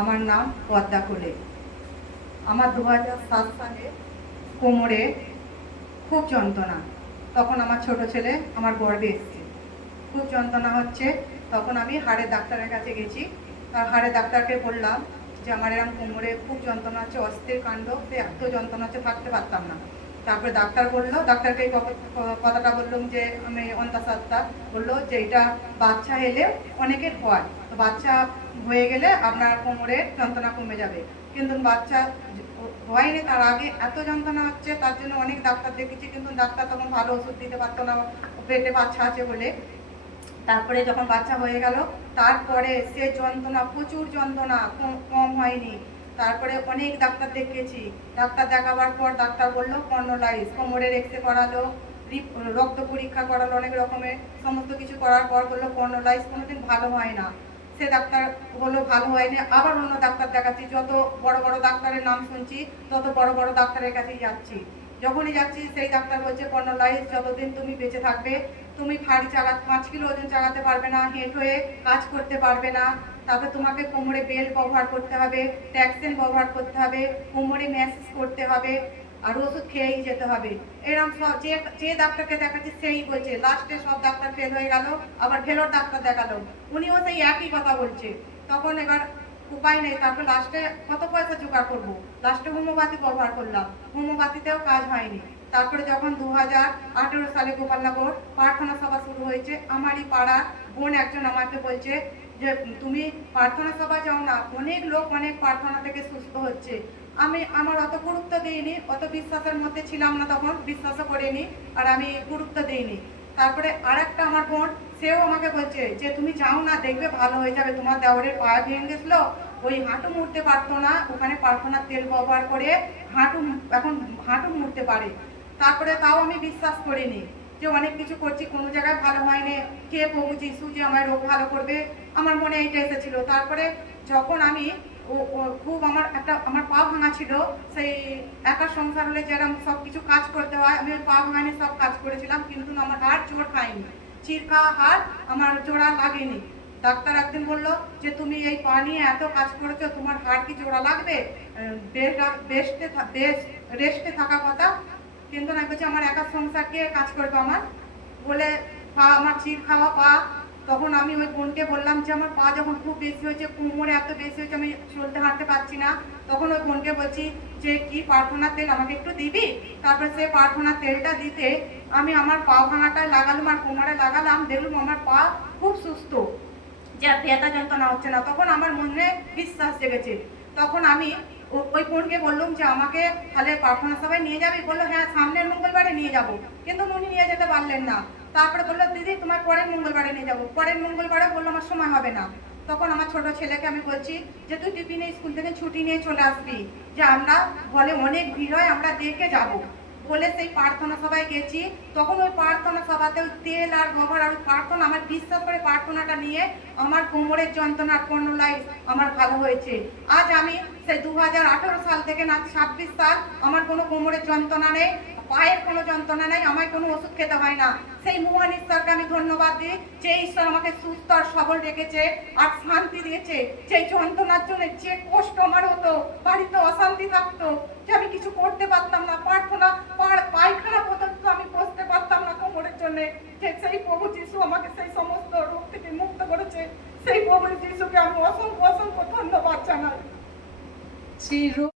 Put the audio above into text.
আমার নাম পদ্মা কোলে। আমার 2007 সালে কোমরে খুব যন্ত্রণা। তখন আমার ছোট ছেলে আমার গর্ভে এসছে, খুব যন্ত্রণা হচ্ছে। তখন আমি হাড়ের ডাক্তারের কাছে গেছি। হাড়ের ডাক্তারকে বললাম যে আমার এরকম কোমরে খুব যন্ত্রণা হচ্ছে, অস্থির কাণ্ড, সে এত যন্ত্রণা হচ্ছে, থাকতে পারতাম না। তারপরে ডাক্তার বললো, ডাক্তারকে কথাটা বললাম যে আমি অন্তাসাত্তা, বললো যে এটা বাচ্চা এলে অনেকের হয়, তো বাচ্চা হয়ে গেলে আপনার কোমরের যন্ত্রণা কমে যাবে। কিন্তু বাচ্চা হয়নি, তার আগে এত যন্ত্রণা হচ্ছে, তার জন্য অনেক ডাক্তার দেখেছি, কিন্তু ডাক্তার তখন ভালো ওষুধ দিতে পারতো না, পেটে বাচ্চা আছে বলে। তারপরে যখন বাচ্চা হয়ে গেল, তারপরে সে যন্ত্রণা, প্রচুর যন্ত্রণা, কম হয়নি। তারপরে অনেক ডাক্তার দেখিয়েছি। ডাক্তার দেখাবার পর ডাক্তার বললো কর্নোলাইজ, কোমরের এক্সরে করালো, রক্ত পরীক্ষা করালো, অনেক রকমের সমস্ত কিছু করার পর বললো কর্নোলাইজ, কোনোদিন ভালো হয় না। সে ডাক্তার বললো ভালো হয়নি, আবার অন্য ডাক্তার দেখাচ্ছি। যত বড় বড় ডাক্তারের নাম শুনছি তত বড় বড় ডাক্তারের কাছেই যাচ্ছি। যখনই যাচ্ছি সেই ডাক্তার বলছে কর্নোলাইজ, যতদিন তুমি বেঁচে থাকবে তুমি ভারী 5 কিলো ওজন চালাতে পারবে না, হেঁট হয়ে কাজ করতে পারবে না। তারপরে তোমাকে কোমরে বেল্ট ব্যবহার করতে হবে, ট্যাক্সেন ব্যবহার করতে হবে, কোমরে ম্যাসেজ করতে হবে, আর ওষুধ খেয়েই যেতে হবে। এরকম সব যে ডাক্তারকে দেখাচ্ছে সেই বলছে। লাস্টে সব ডাক্তার ফেল হয়ে গেল, আবার ফেলোর ডাক্তার দেখালো, উনিও সেই একই কথা বলছে। তখন এবার উপায় নেই, তারপর লাস্টে কত পয়সা জোগাড় করবো, লাস্টে হোমিওপ্যাথি ব্যবহার করলাম, হোমিওপ্যাথিতেও কাজ হয়নি। তারপরে যখন 2018 সালে গোপালনগর প্রার্থনা সভা শুরু হয়েছে, আমারই পাড়ার বোন একজন আমাকে বলছে যে তুমি প্রার্থনা সভা যাও না, অনেক লোক অনেক প্রার্থনা থেকে সুস্থ হচ্ছে। আমার অত গুরুত্ব দিইনি, অত বিশ্বাসের মধ্যে ছিলাম না, তখন বিশ্বাসও করিনি, আর আমি গুরুত্ব দিইনি। তারপরে আর একটা আমার বোন, সেও আমাকে বলছে যে তুমি যাও না, দেখবে ভালো হয়ে যাবে, তোমার দেওরের পা ভেঙে গেছিলো, ওই হাঁটু মুড়তে পারতো না, ওখানে প্রার্থনার তেল ব্যবহার করে এখন হাঁটু মুড়তে পারে। তারপরে তাও আমি বিশ্বাস করিনি, যে অনেক কিছু করছি, কোনো জায়গায় ভালো হয়নি, কে প্রভু যিশু যে আমার রোগ ভালো করবে, আমার মনে এইটা এসেছিল। তারপরে যখন আমি খুব আমার পা ভাঙা ছিল, সেই একা সংসার হলে যেরকম সব কিছু কাজ করতে হয়, আমি ওই পা ভাঙানি সব কাজ করেছিলাম, কিন্তু আমার হাড় জোর খায়নি, চির খাওয়া হাড় আমার জোড়া লাগেনি। ডাক্তার একদিন বললো যে তুমি এই পা নিয়ে এত কাজ করেছো, তোমার হাড় কি জোড়া লাগবে, রেস্টে থাকা কথা। কিন্তু না, বলছে আমার একা সংসার কে কাজ করবে আমার, বলে পা আমার চির খাওয়া পা। তখন আমি ওই বোনকে বললাম যে আমার পা যখন খুব বেশি হয়েছে, কোমরে এত বেশি হয়েছে, আমি চলতে হাঁটতে পারছি না, তখন ওই বোনকে বলছি যে কি প্রার্থনার তেল আমাকে একটু দিবি। তারপরে সে প্রার্থনার তেলটা দিতে আমি আমার পা ভাঙাটায় লাগালাম আর কোমরে লাগালাম, দেখলাম আমার পা খুব সুস্থ, যে ব্যথা যন্ত্রণা হচ্ছে না। তখন আমার মনে বিশ্বাস জেগেছে। তখন আমি ওই বোনকে বললাম যে আমাকে তাহলে প্রার্থনা সভায় নিয়ে যাবি, বললো হ্যাঁ সামনের মঙ্গলবারে নিয়ে যাব। কিন্তু উনি নিয়ে যেতে পারলেন না। তারপরে বললো দিদি তোমার পরের মঙ্গলবারে নিয়ে যাবো। পরের মঙ্গলবারে বললো আমার সময় হবে না। তখন আমার ছোট ছেলেকে আমি বলছি যে তুই টিফিনে স্কুল থেকে ছুটি নিয়ে চলে আসবি, যে আমরা বলে অনেক ভিড় হয়, আমরা দেখে যাব বলে সেই প্রার্থনা সভায় গেছি। তখন ওই প্রার্থনা সভাতে ওই তেল আর গোবর আর প্রার্থনা, আমার বিশ্বাস করে প্রার্থনাটা নিয়ে আমার কোমরের যন্ত্রণা কর্নোলাইজ আমার ভালো হয়েছে। আজ আমি সেই 2018 সাল থেকে না 26 সাল আমার কোনো কোমরের যন্ত্রণা নেই, পায়ের কোনো যন্ত্রণা নেই, আমায় কোনো ওষুধ খেতে হয় না। সেই মহান ঈশ্বরকে আমি ধন্যবাদ দিই, যে ঈশ্বর আমাকে সুস্থ আর সবল রেখেছে আর শান্তি দিয়েছে। সেই যন্ত্রণার জন্য যে কষ্ট আমার হতো, বাড়িতে অশান্তি থাকতো, যে আমি কিছু করতে পারতাম না, প্রার্থনা পায়খানা পর্যন্ত আমি বসতে পারতাম না কোমরের জন্য, যে সেই প্রভু যিশু আমাকে সেই সমস্ত রোগ থেকে মুক্ত করেছে। সেই প্রভু যিশুকে আমি অসংখ্য অসংখ্য ধন্যবাদ জানাই। সেই রোগ